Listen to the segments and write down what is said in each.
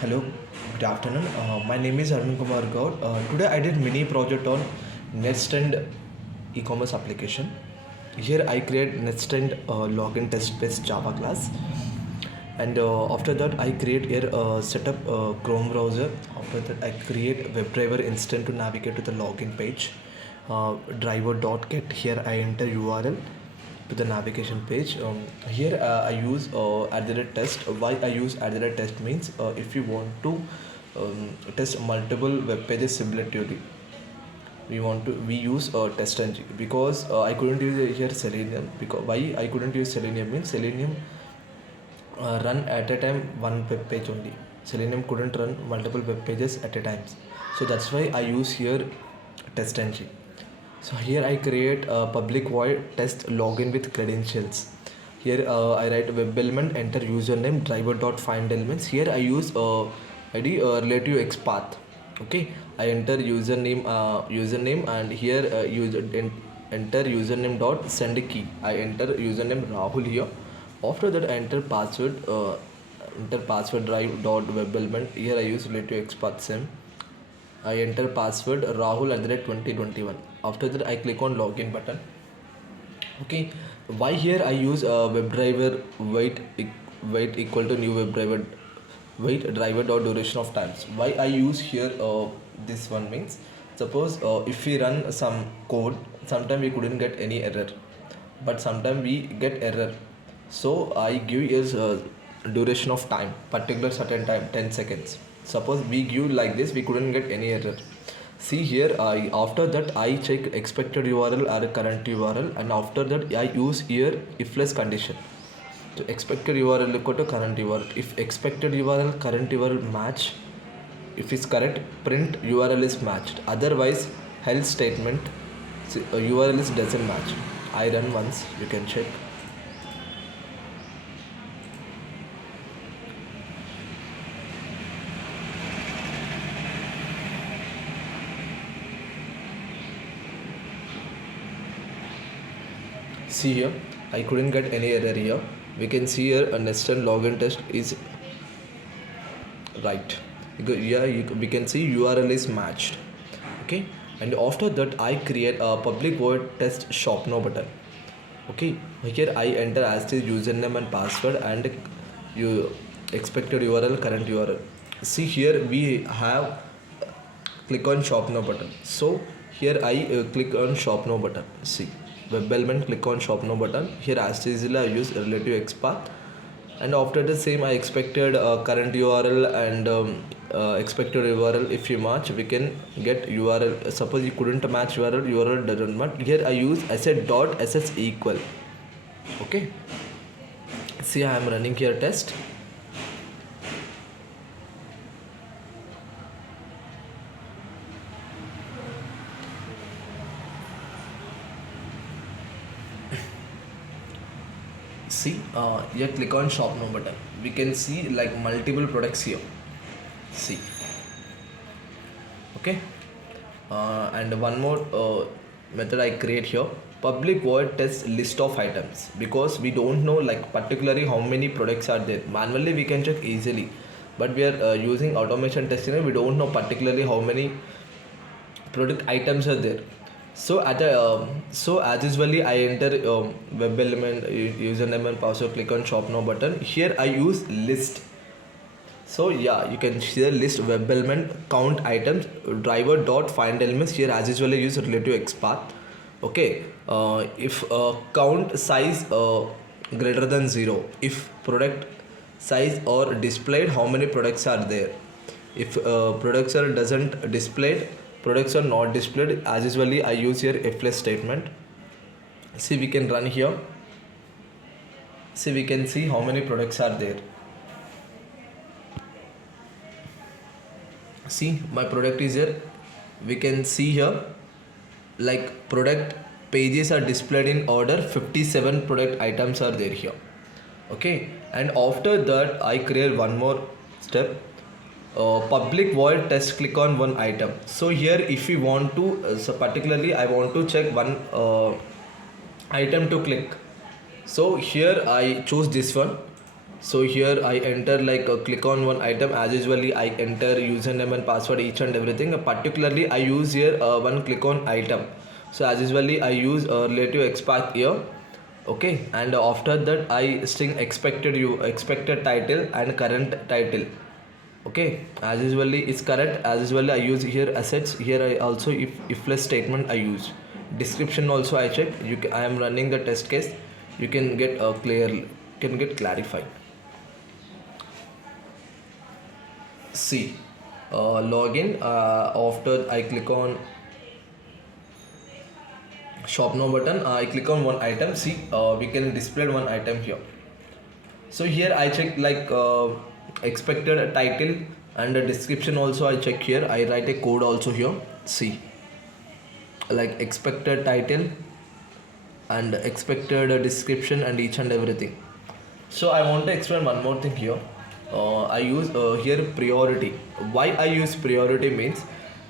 Hello, good afternoon. My name is Arun Kumar Gaur. Today I did mini project on NetStend e-commerce application. Here I create NetStend login test based Java class, and after that I create here setup Chrome browser. After that I create WebDriver instant to navigate to the login page. Driver.get, here I enter URL to the navigation page. Here I use at the rate test. Why I use at the rate test means if you want to test multiple web pages simultaneously, we use test-ng, because I couldn't use here Selenium. Because why I couldn't use Selenium means Selenium run at a time one web page only. Selenium couldn't run multiple web pages at a time, so that's why I use here test-ng. So here I create a public void test login with credentials. Here I write web element, enter username, driver dot find elements. Here I use ID relative XPath. Okay, I enter username, and here enter username dot send key. I enter username Rahul here. After that I enter password drive dot web element. Here I use relative XPath same. I enter password Rahul at the rate 2021. After that I click on login button. Okay, why here I use WebDriver wait equal to new WebDriver wait driver dot duration of times. Why I use here this one means, suppose if we run some code, sometime we couldn't get any error, but sometime we get error. So I give is duration of time, particular certain time 10 seconds. Suppose we give like this, we couldn't get any error. See here, after that I check expected URL or current URL, and after that I use here if less condition. So expected URL equal to current URL. If expected URL current URL match, if it's correct, print URL is matched. Otherwise, else statement URL is doesn't match. I run once, you can check. See here, I couldn't get any error here. We can see here a nested login test is right. We can see URL is matched. Okay, and after that I create a public void test shop now button. Okay, here I enter as the username and password and you expected URL, current URL. See here we have click on shop now button. So here I click on shop now button. See, web element, click on shop now button. Here as easily I use relative XPath, and after the same I expected current URL and expected URL. If you match, we can get URL. Suppose you couldn't match URL doesn't match. Here I use asset dot ss equal. Okay, see I am running here test. See, here click on shop now button. We can see like multiple products here. See, okay, and one more method I create here, public void test list of items, because we don't know like particularly how many products are there. Manually we can check easily, but we are using automation testing, we don't know particularly how many product items are there. So as usually I enter web element, username and password, click on shop now button. Here I use list. So yeah, you can see the list web element count items driver dot find elements. Here as usually use relative XPath. Okay, if count size greater than 0, if product size or displayed, how many products are there. If products are doesn't displayed, products are not displayed, as usually I use here if less statement. See, we can run here. See, we can see how many products are there. See, my product is here. We can see here like product pages are displayed in order, 57 product items are there here. Okay, and after that I create one more step, public void test, click on one item. So here if we want to so particularly I want to check one item to click. So here I choose this one. So here I enter like click on one item. As usually I enter username and password each and everything. Particularly I use here one click on item. So as usually I use relative xpath here. Okay, and after that I string expected title and current title. Okay, as usually it's correct. As usually I use here assets. Here I also if less statement I use. Description also I check. I am running the test case. You can get clarified. See, login. After I click on shop now button, I click on one item. See, we can display one item here. So here I check like expected title and a description also I check here. I write a code also here. See, like expected title and expected description and each and everything. So I want to explain one more thing here. I use here priority. Why I use priority means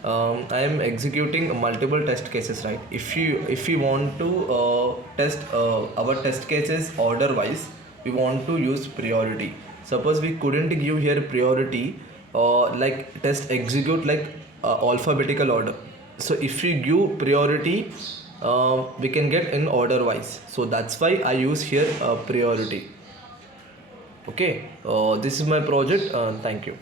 I am executing multiple test cases, right? If you want to test our test cases order wise, we want to use priority. Suppose we couldn't give here priority, like test execute like alphabetical order. So if we give priority, we can get in order wise. So that's why I use here priority. Okay, this is my project. Thank you.